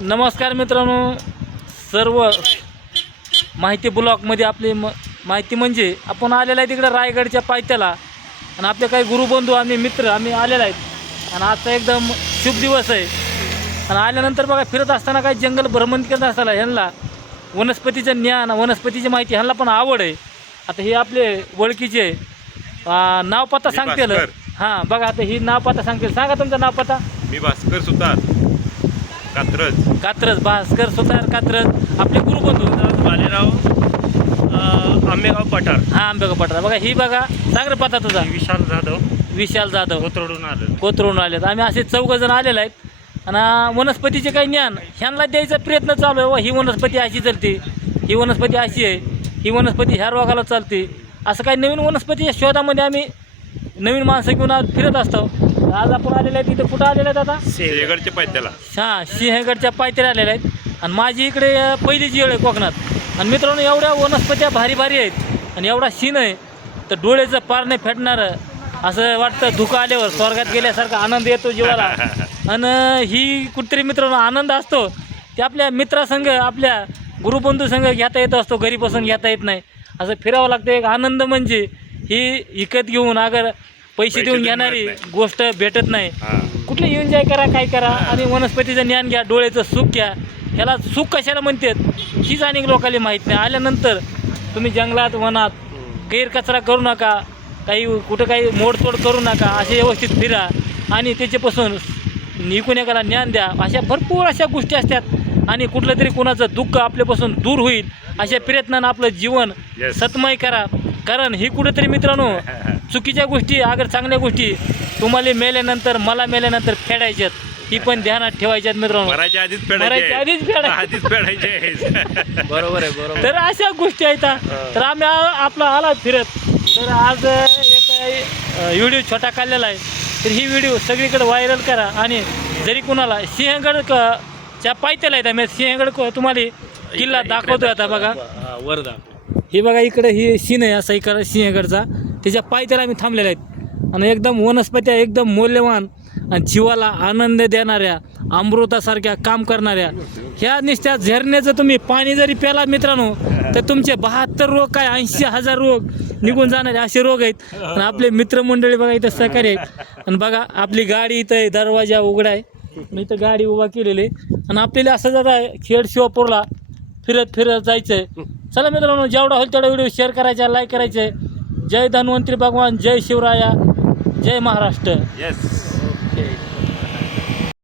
नमस्कार मित्रांनो, सर्व माहिती ब्लॉकमध्ये आपली माहिती म्हणजे आपण आलेला आहे तिकडे रायगडच्या पायथ्याला आणि आपले काही गुरुबंधू आम्ही मित्र आम्ही आलेला आहेत आणि आजचा एकदम शुभ दिवस आहे. आणि आल्यानंतर बघा फिरत असताना काही जंगल भ्रमण करत असताना ह्यांना वनस्पतीचं ज्ञान वनस्पतीची माहिती ह्यांना पण आवड आहे. आता हे आपले ओळखीचे नाव पत्ता सांगतील. हां बघा आता ही नाव पत्ता सांगतील. सांगा तुमचं नाव पत्ता. मी भास्कर सुतार कात्रज भास्कर सुतार कात्रज. आपले गुरुबंधू बालेराव आंबेगाव पठार. हां आंबेगाव पठार. बघा ही बघा सांग रे पत्ता तुझा. विशाल जाधव कोथरूडून आलेत. आम्ही असे 4 जण आलेले आहेत आणि वनस्पतीचे काही ज्ञान ह्यांना द्यायचा प्रयत्न चालू आहे. ही वनस्पती अशी चालते, ही वनस्पती अशी आहे, ही वनस्पती ह्या रोगाला चालते. असं काही नवीन वनस्पतीच्या शोधामध्ये आम्ही नवीन माणसं घेऊन आज फिरत असतो. आज आपण आलेले आहेत. इथं कुठं आलेले आहेत आता? सिंहगडच्या पायथ्याला. हां सिंहगडच्या पायथ्याला आलेले आहेत आणि माझी इकडे पहिलीच वेळ आहे कोकणात. आणि मित्रांनो एवढ्या वनस्पत्या भारी भारी आहेत आणि एवढा शीन आहे तर डोळ्याचं पार नाही फेटणारं असं वाटतं. धुकं आल्यावर स्वर्गात गेल्यासारखा आनंद येतो जीवाला. आणि ही कुठतरी मित्रांनो आनंद असतो ते आपल्या मित्रासंग आपल्या गुरुबंधूसंग घेता येत असतो. घरी बसून घेता येत नाही. असं फिरावं लागतं. एक आनंद म्हणजे ही विकत घेऊन अगर पैसे देऊन घेणारी गोष्ट भेटत नाही. कुठलं एन्जॉय करा काय करा आणि वनस्पतीचं ज्ञान घ्या, डोळ्याचं सुख घ्या. ह्याला सुख कशाला म्हणतात हीच अनेक लोकांना माहीत नाही. आल्यानंतर तुम्ही जंगलात वनात गैरकचरा करू नका, कुठं काही मोडतोड करू नका. असे व्यवस्थित फिरा आणि त्याच्यापासून निघून एकाला ज्ञान द्या. अशा भरपूर अशा गोष्टी असतात आणि कुठलं तरी कोणाचं दुःख आपल्यापासून दूर होईल अशा प्रयत्नानं आपलं जीवन सत्मय करा. कारण ही कुठेतरी मित्रांनो चुकीच्या गोष्टी अगर चांगल्या गोष्टी तुम्हाला मेल्यानंतर मला मेल्यानंतर फेडायच्यात. ही पण ध्यानात ठेवायच्यात मित्रांनो. मरायच्या आधीच आधीच फेडायचे. बरोबर आहे. तर अशा गोष्टी आहेत. तर आम्ही आपला आला फिरत. तर आज एक व्हिडिओ छोटा काढलेला आहे. तर ही व्हिडिओ सगळीकडे व्हायरल करा आणि जरी कुणाला सिंहगडच्या पायथ्याला आहेत. आम्ही सिंहगड तुम्हाला किल्ला दाखवतोय आता बघा. वर दाखव. हे बघा इकडे ही सीन आहे असा इकडं सिंहगडचा. त्याच्या पायथ्याला आम्ही थांबलेले आहेत आणि एकदम वनस्पत्या एकदम मौल्यवान आणि जीवाला आनंद देणाऱ्या अमृतासारख्या काम करणाऱ्या ह्या नुसत्या झरण्याचं तुम्ही पाणी जरी प्याला मित्रांनो तर तुमचे 72 रोग काय 80,000 रोग निघून जाणारे असे रोग आहेत. आणि आपले मित्रमंडळी बघा इथं सहकारी आहेत. आणि बघा आपली गाडी इथं आहे, दरवाजा उघडा आहे. मी इथं गाडी उभा केलेली आहे आणि आपल्याला असं जाता खेड शिवापूरला फिरत जायचं आहे. चला मित्रांनो जेवढा होईल तेवढा व्हिडिओ शेअर करायचा, लाईक करायचे. जय धन्वंतरी भगवान, जय शिवराया, जय महाराष्ट्र.